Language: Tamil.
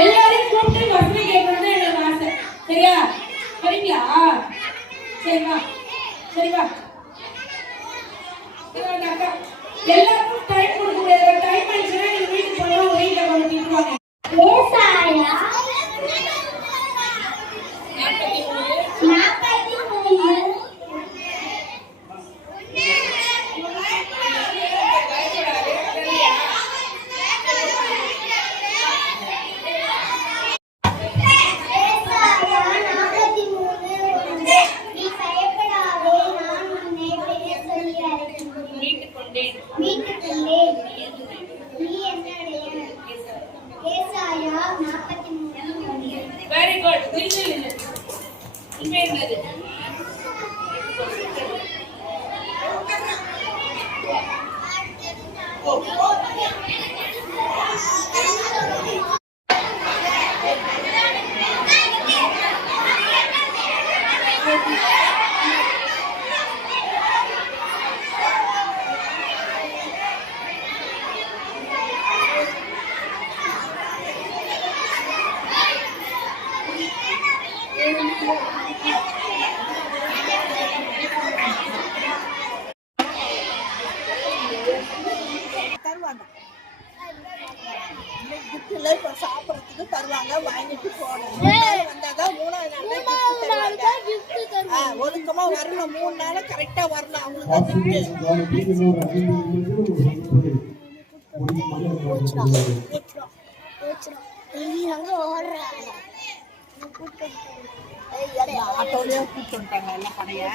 எல்லாரையும் கூப்பிட்டு வசதி கேட்கறது எங்களுக்கு ஆசை. சரியா? சரிங்களா? சரிவா சரிவா எல்லாருக்கும் டைம் கொடுக்க முடியாது. டைம் ஆயிடுச்சுன்னா நீங்க வீட்டுக்கு போனா வீட்டுல கொஞ்சம் திட்டுவாங்க. Very good. சாப்பிடறதுக்கு தருவாங்க, வாங்கிட்டு போகணும். வந்தாதான் 3வது நாள் ஒதுக்கமா வரணும். 3 நாள் கரெக்டா வரணும். ஆட்டோலயே கூப்பிட்டு வந்துட்டாங்க எல்லாம் கடையை.